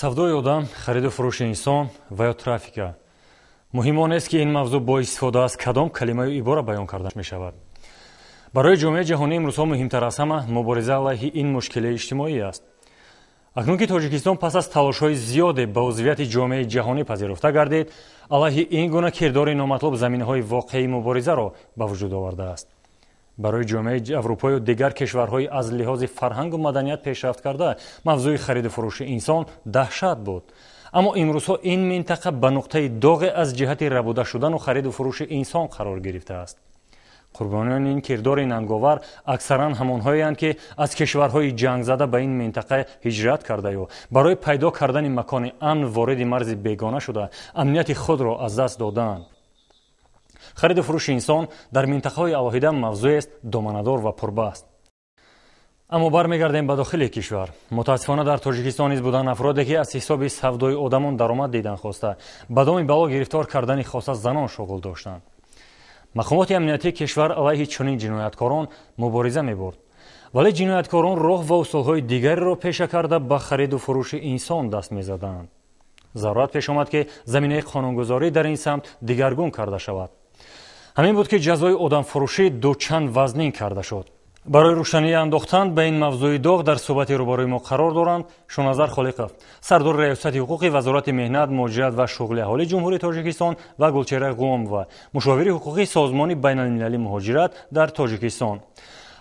савдои одам, хариду фурӯши инсон ва ё трафика. Муҳим он нест ки ин мавзӯъ бо истифода аз кадом калимаю ибора баён карда мешавад. барои ҷомеаи ҷаҳонӣ имрӯзҳо муҳимтар аз ҳама мубориза алайҳи ин мушкилии иҷтимоӣ аст. акнун ки тоҷикистон пас аз талошҳои зиёде ба узвияти ҷомеаи ҷаҳонӣ пазируфта гардид, алайҳи ин гуна кирдори номатлуб заминаҳои воқеии муборизаро ба вуҷуд овардааст. барои ҷомеаи аврупою дигар кишварҳои аз лиҳози фарҳангу маданият пешрафт карда мавзӯи хариду фурӯши инсон таҳшат буд. аммо имрӯзҳо ин минтақа ба нуқтаи доғе аз ҷиҳати рабуда шудану хариду фурӯши инсон қарор гирифтааст. қурбониёни ин кирдори нанговар аксаран ҳамонҳоянд ки аз кишварҳои ҷангзада ба ин минтақа ҳиҷрат кардаю барои пайдо кардани макони амн вориди марзи бегона шуда амнияти худро аз даст додаанд. хариду фурӯши инсон дар минтақаҳои алоҳида мавзӯест доманадор ва пурбаст. аммо бармегардем ба дохили кишвар. мутаассифона дар тоҷикистон низ буданд афроде ки аз ҳисоби савдои одамон даромад дидан хоста ба доми бало гирифтор кардани хоса занон шуғул доштанд. мақомоти амниятии кишвар алайҳи чунин ҷинояткорон мубориза мебурд. вале ҷинояткорон роҳ ва усулҳои дигареро пеша карда ба хариду фурӯши инсон даст мезаданд. зарурат пеш омад ки заминаи қонунгузорӣ дар ин самт дигаргун карда шавад. ҳамин буд ки ҷазои одамфурӯшӣ дучанд вазнин карда шуд. барои рӯшанӣ андохтан ба ин мавзӯи доғ дар суҳбати рӯбарӯи мо қарор доранд Шуназар Холиқов, сардори раёсати ҳуқуқи Вазорати меҳнат, муҳоҷират ва шуғли аҳолии Ҷумҳурии Тоҷикистон ва Гулчеҳра Ғумова, мушовири ҳуқуқи Созмони байналмилалии муҳоҷират дар Тоҷикистон.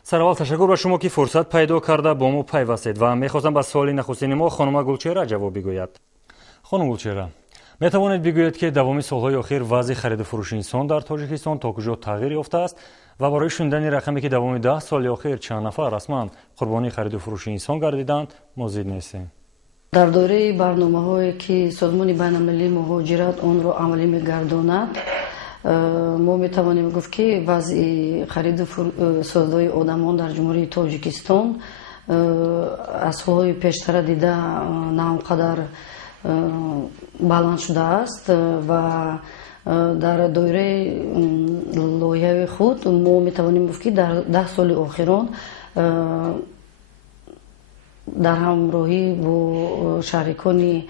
сараввал ташаккур ба шумо ки фурсат пайдо карда бо мо пайвастед ва мехостам ба суоли нахустини мо хонума Гулчеҳра ҷавоб бигӯяд. хонум Гулчеҳра, метавонед бигӯед ки давоми солҳои охир вазъи хариду фурӯши инсон дар Тоҷикистон то куҷо тағйир ёфтааст ва барои шунидани рақаме ки давоми 10 соли охир чанд нафар расман қурбонии хариду фурӯши инсон гардиданд мозид нестем. дар доираи барномаҳое ки Созмони байналмилалии муҳоҷират онро амалӣ мегардонад, мо метавонем гуфт ки вазъи хариду савдои одамон дар ҷумҳурии Тоҷикистон аз солҳои пештара дида на он қадар баланд шудааст ва дар доираи лоиҳаи худ мо метавонем гуфт ки дар 10 соли охирон дар ҳамроҳӣ бо шарикони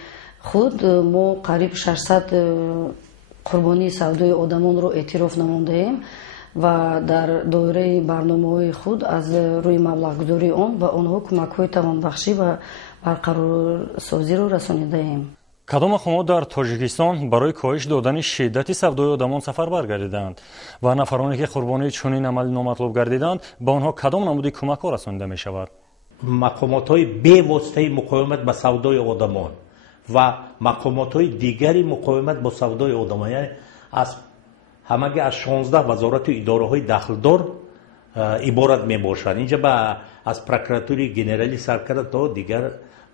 худ мо қариб 600 қурбонии савдои одамонро эътироф намудаем ва дар доираи барномаҳои худ аз рӯи маблағгузории он ба онҳо кӯмакҳои тавонбахшӣ ва барқарорсозиро расонидаем. кадом мақомот дар Тоҷикистон барои коҳиш додани шиддати савдои одамон сафарбар гардиданд ва нафароне ки қурбонии чунин амали номатлуб гардиданд ба онҳо кадом намуди кӯмакҳо расонида мешавад? мақомотҳои бевоситаи муқовимат ба савдои одамон ва мақомотҳои дигари муқовимат бо савдои одамон, яъне аз ҳамаги аз 16 вазорату идораҳои дахлдор иборат мебошанд. инҷа ба аз прокуратураи генералӣ саркарда то дигар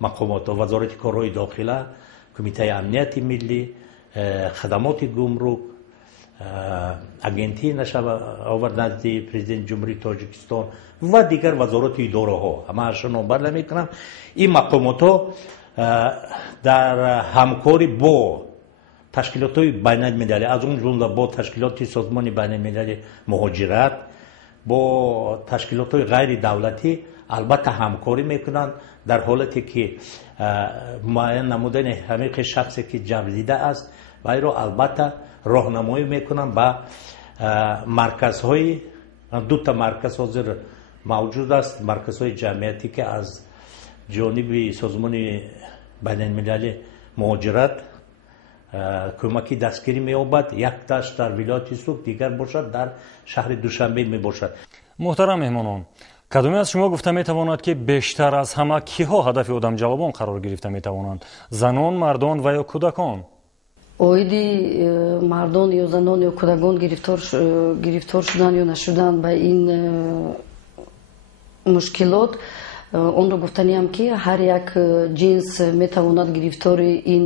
мақомотҳо, вазорати корҳои дохила, кумитаи амнияти миллӣ, хадамоти гумрук, агентии нашавовар назди президенти ҷумҳурии Тоҷикистон ва дигар вазорати идораҳо, ҳамаашон номбар намекунам. ин мақомотҳо дар ҳамкорӣ бо ташкилотҳои байналмилалӣ, аз он ҷумла бо ташкилоти Созмони байналмилалии муҳоҷират, бо ташкилотҳои ғайри давлатӣ албатта ҳамкорӣ мекунанд дар ҳолате ки муайян намудани ҳамиқи шахсе ки ҷабрдида аст вайро албатта роҳнамоӣ мекунанд ба марказҳои дута марказ ҳозир мавҷуд аст, марказҳои ҷамъиятӣ ки аз ҷониби Созмони байналмилалии муҳоҷират кӯмаки дастгирӣ меёбад. якташ дар вилояти Сук, дигар бошад дар шаҳри Душанбе мебошад. муҳтарам меҳмонон, кадоме аз шумо гуфта метавонад ки бештар аз ҳама киҳо ҳадафи одамҷалобон қарор гирифта метавонанд? занон, мардон ва ё кӯдакон? оиди мардон ё занон ё кӯдакон гирифтор шудан ё нашудан ба ин мушкилот, онро гуфтаниам ки ҳар як ҷинс метавонад гирифтори ин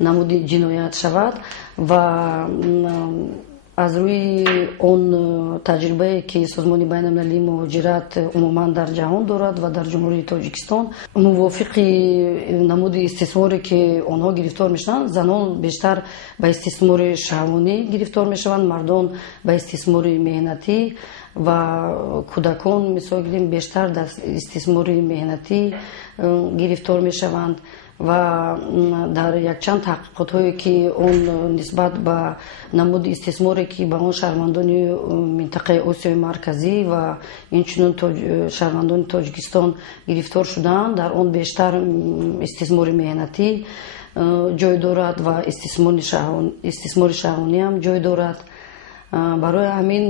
намуди ҷиноят шавад ва аз рӯи он таҷрибае ки Созмони байналмилалии муҳоҷират умуман дар ҷаҳон дорад ва дар ҷумҳурии Тоҷикистон мувофиқи намуди истисморе ки онҳо гирифтор мешаванд, занон бештар ба истисмори шаҳвонӣ гирифтор мешаванд, мардон ба истисмори меҳнатӣ ва кӯдакон мисол гирем бештар дар истисмори меҳнатӣ гирифтор мешаванд ва дар якчанд таҳқиқотҳое ки он нисбат ба намуди истисморе ки ба он шаҳрвандони минтақаи осиёи марказӣ ва инчунин шаҳрвандони тоҷикистон гирифтор шудаанд, дар он бештар истисмори меҳнатӣ ҷой дорад ва истисмори шаҳвонӣ ҳам ҷой дорад. барои ҳамин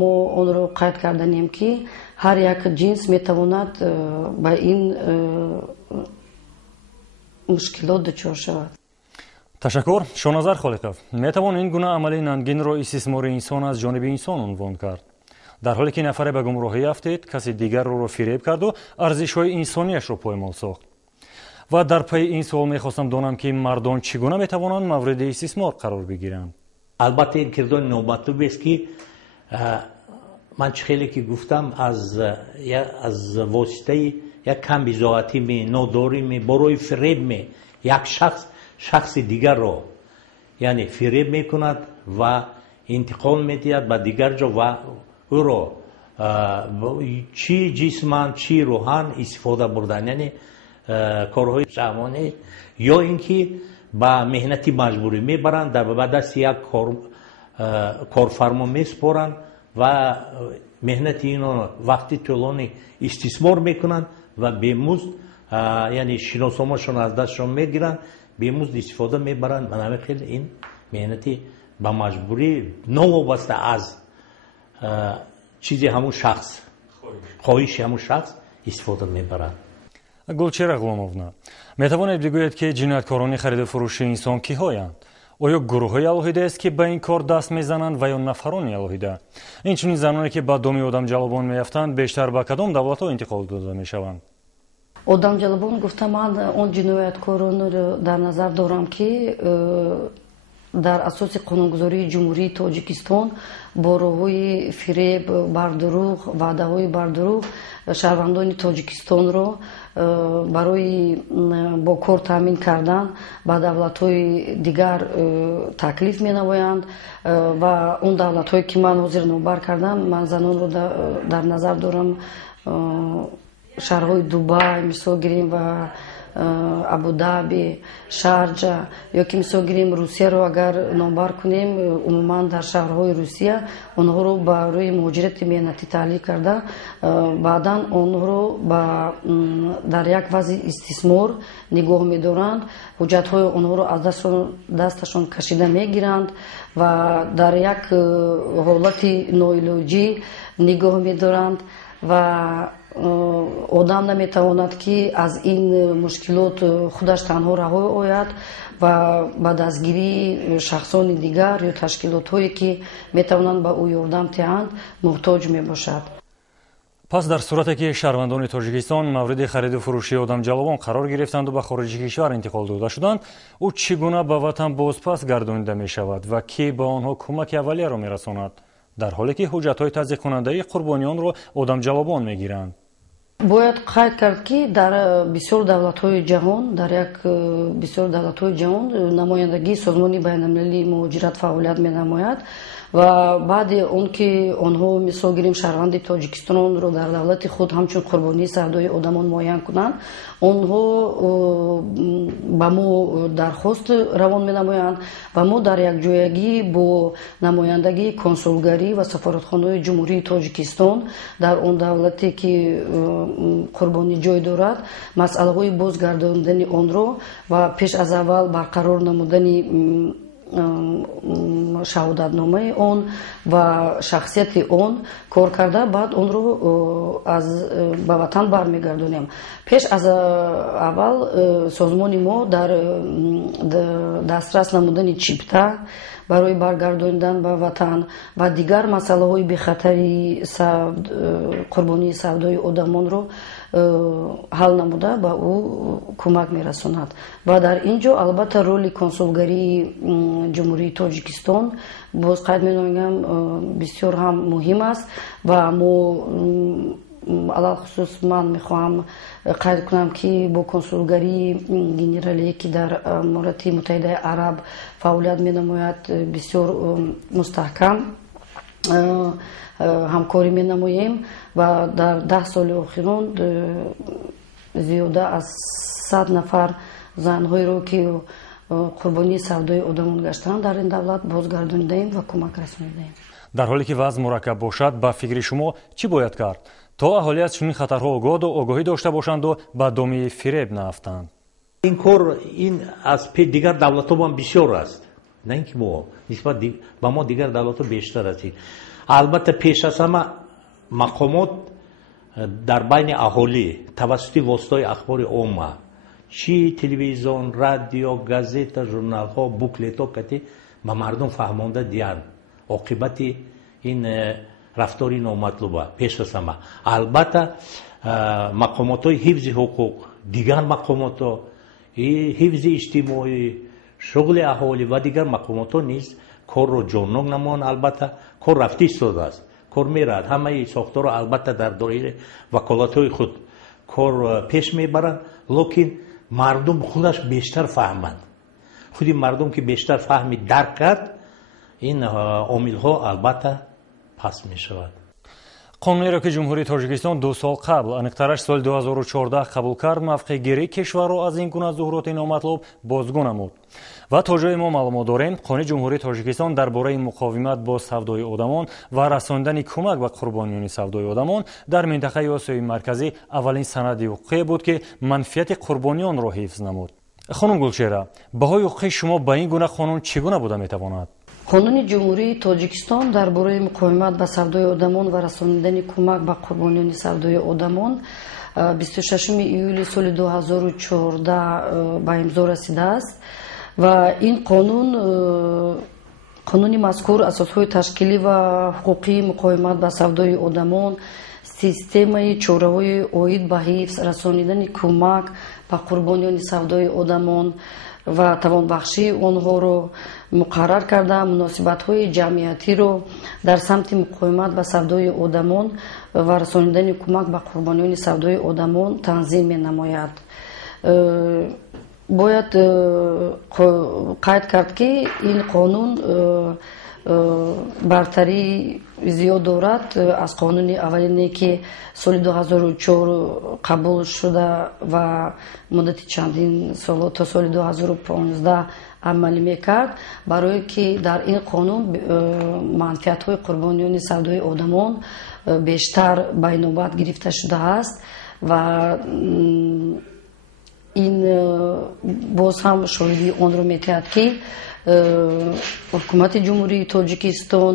мо онро қайд карданем ки ҳар як ҷинс метавонад ба ин мушкилот дучор шавад. ташаккур. Шоназар Холиқов, метавон ин гуна амалии нангинро истисмори инсон аз ҷониби инсон унвон кард, дар ҳоле ки нафаре ба гумроҳӣ афтед, каси дигарро фиреб карду арзишҳои инсониашро поймол сохт. ва дар пайи ин суол мехостам донам ки мардон чӣ гуна метавонанд мавриди истисмор қарор бигиранд. албатта ин кирдори номатлуб аст ки ман чӣ хеле ки гуфтам аз воситаи як камбизоатиме нодориме борои фиребме як шахси дигарро яъне фиреб мекунад ва интиқол медиҳад ба дигар ҷо ва ӯро чӣ ҷисман чӣ рӯҳан истифода бурдан, яъне корҳои шаҳвонӣ ё ин ки ба меҳнати маҷбурӣ мебаранд, ба дасти як корфармо месупоранд ва меҳнати инро вақти тӯлонӣ истисмор мекунанд ва бемузд яъне шиносомашон аз дастшон мегиранд, бемузд истифода мебаранд. ба нави хел ин меҳнати ба маҷбурӣ новобаста аз чизи ҳамун шахс, хоҳиши ҳамун шахс истифода мебаранд. гулчера ғуломовна, метавонед бигӯед ки ҷинояткорони хариду фурӯши инсон киҳоянд? оё гурӯҳҳои алоҳидаест ки ба ин кор даст мезананд ва ё нафарони алоҳида? инчунин заноне ки ба доми одамҷалобон меафтанд бештар ба кадом давлатҳо интиқол дода мешаванд? одамҷалобон гуфта ман он ҷинояткоронро дар назар дорам ки дар асоси қонунгузории ҷумҳурии тоҷикистон бо роҳҳои фиреб, бардуруғ, ваъдаҳои бардуруғ шаҳрвандони тоҷикистонро барои бо кор таъмин кардан ба давлатҳои дигар таклиф менамоянд ва он давлатҳое ки ман ҳозир номбар кардам, ман занонро дар назар дорам, шаҳрҳои Дубай мисол гирем ва Абу-Даби, Шарҷа, ё ки мисол гирем Русияро агар номбар кунем, умуман дар шаҳрҳои Русия онҳоро барои муҳоҷирати меҳнатӣ таълиқ карда баъдан онҳоро дар як вазъи истисмор нигоҳ медоранд, ҳуҷҷатҳои онҳоро аз дасташон кашида мегиранд ва дар як ҳолати ноилоҷӣ нигоҳ медоранд ва одам наметавонад ки аз ин мушкилот худаш танҳо раҳо ояд ва ба дастгирии шахсони дигар ё ташкилотҳое ки метавонанд ба ӯ ёрдам диҳанд муҳтоҷ мебошад. пас дар сурате ки шаҳрвандони тоҷикистон мавриди хариду фурӯшии одамҷалобон қарор гирифтанду ба хориҷи кишвар интиқол дода шуданд, ӯ чӣ гуна ба ватан бозпас гардонида мешавад ва ки ба онҳо кӯмаки аввалияро мерасонад, дар ҳоле ки ҳуҷҷатҳои таздиқкунандаи қурбонионро одамҷалобон мегиранд? бояд қайд кард ки дар бисёр давлатҳои ҷаҳон намояндагии созмони байналмилалии муҳоҷират фаъолият менамояд ва баъди он ки онҳо мисол гирем шаҳрванди тоҷикистонро дар давлати худ ҳамчун қурбонии савдои одамон муайян кунанд, онҳо ба мо дархост равон менамоянд ва мо дар якҷоягӣ бо намояндагии консулгарӣ ва сафоратхонаҳои ҷумҳурии тоҷикистон дар он давлате ки қурбонӣ ҷой дорад масъалаҳои бозгардондани онро ва пеш аз аввал барқарор намудани шаҳодатномаи он ва шахсияти он кор карда баъд онро ба ватан бармегардонем. пеш аз аввал созмони мо дар дастрас намудани чипта барои баргардонидан ба ватан ва дигар масъалаҳои бехатари қурбонии савдои одамонро ҳал намуда ба ӯ кӯмак мерасонад ва дар ин ҷо албатта роли консулгарии ҷумҳурии тоҷикистон боз қайд менамоям бисёр ҳам муҳим аст ва мо алахусус ман мехоҳам қайд кунам ки бо консулгарии генералие ки дар иморати муттаҳидаи араб фаъолият менамояд бисёр мустаҳкам ҳамкорӣ менамоем ва дар 10 соли охирон зиёда аз 100 нафар занҳоеро ки қурбонии савдои одамон гаштанд дар ин давлат бозгардонидаем ва кӯмак расонидаем. дар ҳоле ки вазъ мураккаб бошад, ба фикри шумо чӣ бояд кард то аҳолӣ аз чунин хатарҳо огоҳӣ дошта бошанду ба домии фиреб наафтанд? ин кор аз дигар давлатҳо ҳам бисёр аст, на ин ки мо нисбат ба мо дигар давлатҳо бештар аст. албатта пеш аз ҳама мақомот дар байни аҳолӣ тавассути воситаҳои ахбори омма, чӣ телевизион, радио, газета, журналҳо, буклетҳо кати ба мардум фаҳмонда диҳанд оқибати ин рафтори номатлуба. пеш аз ҳама албатта мақомотҳои ҳифзи ҳуқуқ, дигар мақомотҳо, ҳифзи иҷтимоӣ, шуғли аҳолӣ ва дигар мақомотҳо низ корро ҷоннок намоянд. албатта кор рафта истодааст, кор меравад, ҳамаи сохторо албатта дар доираи ваколатҳои худ кор пеш мебаранд, лекин мардум худаш бештар фаҳмад. худи мардум ки бештар фаҳми дарк кард, ин омилҳо албатта паст мешавад. қонунеро ки ҷумҳурии тоҷикистон 2 сол қабл, аниқтараш соли 2014 қабул кард, мавқеъгирии кишварро аз ин гуна зуҳуроти номатлуб бозгӯ намуд. ва то ҷое мо маълумот дорем, қонуни ҷумҳурии тоҷикистон дар бораи муқовимат бо савдои одамон ва расонидани кӯмак ба қурбониёни савдои одамон дар минтақаи Осиёи марказӣ аввалин санади ҳуқуқие буд ки манфиати қурбониёнро ҳифз намуд. хонум Гулчера, баҳои ҳуқуқи шумо ба ин гуна қонун чӣ гуна буда метавонад? қонуни ҷумҳурии тоҷикистон дар бораи муқовимат ба савдои одамон ва расонидани кӯмак ба қурбониёни савдои одамон 26 июли соли 2014 ба имзо расидааст ва ин қонуни мазкур асосҳои ташкилӣ ва ҳуқуқии муқовимат ба савдои одамон, системаи чораҳои оид ба ҳифз, расонидани кӯмак ба қурбониёни савдои одамон ва тавонбахшии онҳоро муқаррар карда, муносибатҳои ҷамъиятиро дар самти муқовимат ба савдои одамон ва расонидани кӯмак ба қурбониёни савдои одамон танзим менамояд. бояд қайд кард ки ин қонун бартарии зиёд дорад аз қонуни аввалине ки соли 2004 қабул шуда ва муддати чандин сол то соли 2015 амалӣ мекард, барое ки дар ин қонун манфиатҳои қурбониёни савдои одамон бештар байнобат гирифта шудааст ва ин боз ҳам шоҳиди онро метиҳад ки ҳукумати ҷумҳурии тоҷикистон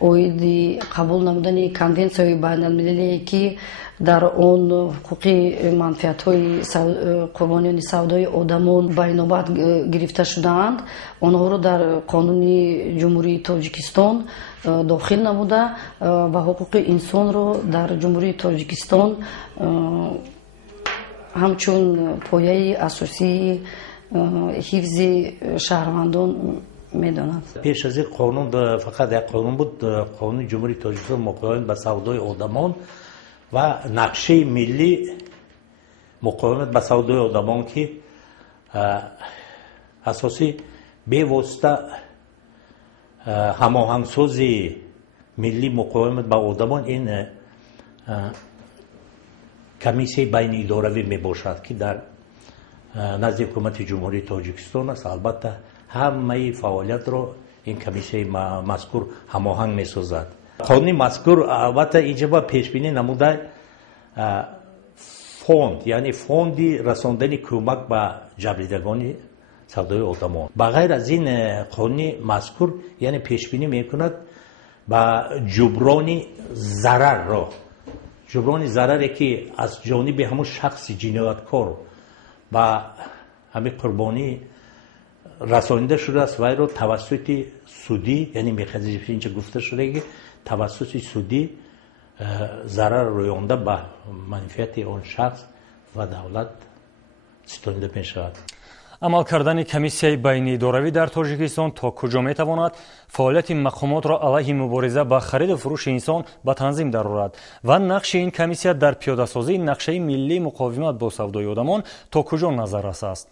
оиди қабул намудани конвенсияи байналмилалие ки дар он ҳуқуқи манфиатҳои қурбониёни савдои одамон байнобат гирифта шудаанд, онҳоро дар қонуни ҷумҳурии тоҷикистон дохил намуда ва ҳуқуқи инсонро дар ҷумҳурии тоҷикистон ҳамчун пояи асосии ҳифзи шаҳрвандон медонад. пеш аз ин қонун фақат як қонун буд, қонуни ҷумҳурии тоҷикистон муқовимат ба савдои одамон ва нақшаи миллӣ муқовимат ба савдои одамон ки асоси бевосита ҳамоҳангсози миллӣ муқовимат ба одамон ин комиссияи байниидоравӣ мебошад ки дар назди ҳукумати ҷумҳурии тоҷикистон аст. албатта ҳамаи фаъолиятро ин комиссияи мазкур ҳамоҳанг месозад. қонуни мазкур албатта инҷоба пешбинӣ намуда фонд, яъне фонди расондани кӯмак ба ҷабридагони савдои одамон. ба ғайр аз ин қонуни мазкур яъне пешбинӣ мекунад ба ҷуброни зарарро, ҷуброни зараре ки аз ҷониби ҳамун шахси ҷинояткор ба ҳамин қурбонӣ расонида шудааст, вайро тавассути судӣ, яъне механизми инҷа гуфта шуда ки тавассути судӣ зарар рӯёнда ба манфиати он шахс ва давлат ситонида мешавад. амал кардани комиссияи байниидоравӣ дар тоҷикистон то куҷо метавонад фаъолияти мақомотро алайҳи мубориза ба хариду фурӯши инсон ба танзим дарорад ва нақши ин комиссия дар пиёдасозии нақшаи миллии муқовимат бо савдои одамон то куҷо назаррас аст?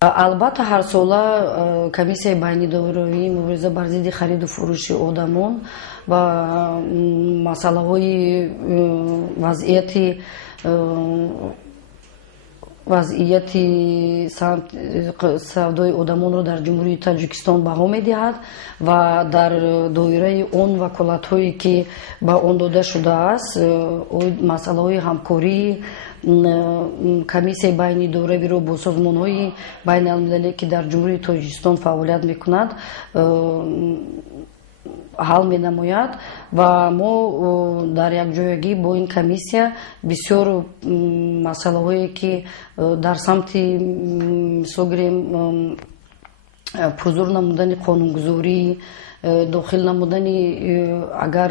албатта ҳарсола комиссияи байнидоравии мубориза бар зидди хариду фурӯши одамон ва масъалаҳои вазъияти савдои одамонро дар ҷумҳурии Таҷикистон баҳо медиҳад ва дар доираи он ваколатҳое ки ба он дода шудааст масъалаҳои ҳамкории комиссияи байнидоравиро бо созмонҳои байналмилалие ки дар ҷумҳурии Тоҷикистон фаъолият мекунад ҳал менамояд ва мо дар якҷоягӣ бо ин комиссия бисёр масъалаҳое ки дар самти мисол гирем пурзур намудани қонунгузорӣ дохил намудани агар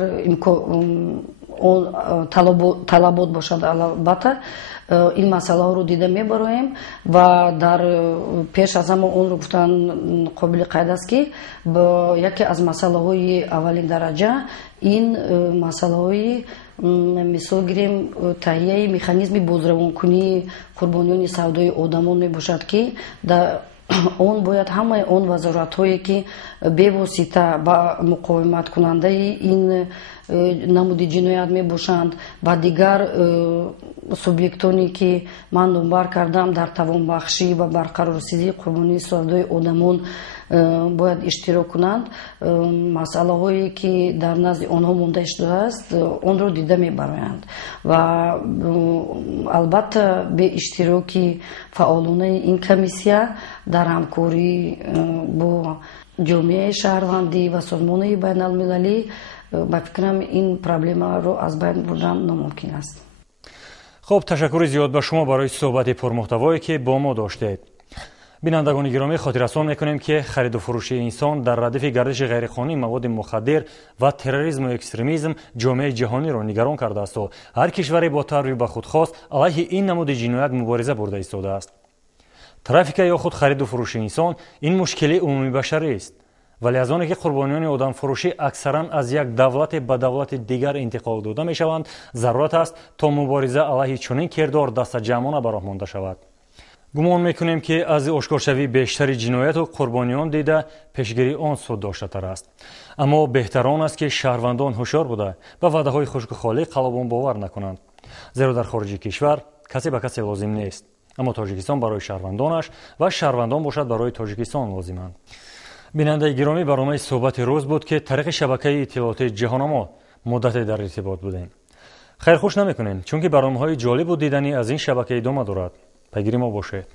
талабот бошад албатта ин масъалаҳоро дида мебароем ва дар пеш аз ҳама онро гуфтан қобили қайд аст ки яке аз масъалаҳои аввалин дараҷа ин масъалаҳои мисол гирем таҳияи механизми бозравонкунии қурбониёни савдои одамон мебошад ки он бояд ҳамаи он вазоратҳое ки бевосита ба муқовиматкунандаи ин намуди ҷиноят мебошанд ва дигар субъектоне ки ман номбар кардам дар тавонбахшӣ ва барқарорсизии қурбонии савдои одамон бояд иштирок кунанд масъалаҳое ки дар назди онҳо монда шудааст онро дида мебароянд ва албатта бе иштироки фаъолонаи ин комиссия дар ҳамкорӣ бо ҷомеаи шаҳрвандӣ ва созмонаи байналмилалӣ ба фикрам ин проблемаро аз байн бурдан номумкин аст. хуб, ташаккури зиёд ба шумо барои суҳбати пурмуҳтавое ки бо мо доштед. бинандагони гиромӣ, хотиррасон мекунем ки хариду фурӯши инсон дар радифи гардиши ғайриқонунии маводи мухаддир ва терроризму экстремизм ҷомеаи ҷаҳониро нигарон кардаасту ҳар кишваре бо тарви ба худхост алайҳи ин намуди ҷиноят мубориза бурда истодааст. трафика ё худ хариду фурӯши инсон ин мушкили умумибашарист, вале аз оне ки қурбониёни одамфурӯшӣ аксаран аз як давлате ба давлати дигар интиқол дода мешаванд, зарурат аст то мубориза алайҳи чунин кирдор дастаҷамъона ба роҳ монда шавад. гумон мекунем ки аз ошкоршавии бештари ҷинояту қурбониён дида пешгирии он суд доштатар аст. аммо беҳтар он аст ки шаҳрвандон ҳушёр буда ба ваъдаҳои хушку холӣ қалобон бовар накунанд, зеро дар хориҷи кишвар касе ба касе лозим нест, аммо Тоҷикистон барои шаҳрвандонаш ва шаҳрвандон бошад барои Тоҷикистон лозиманд. бинандаи гиромӣ, барномаи суҳбати рӯз буд ки тариқи шабакаи иттилоотии ҷаҳономо муддате дар иртибот будем. хайрхуш намекунем, чунки барномаҳои ҷолибу диданӣ аз ин шабака идома дорад. пайгири мо бошед.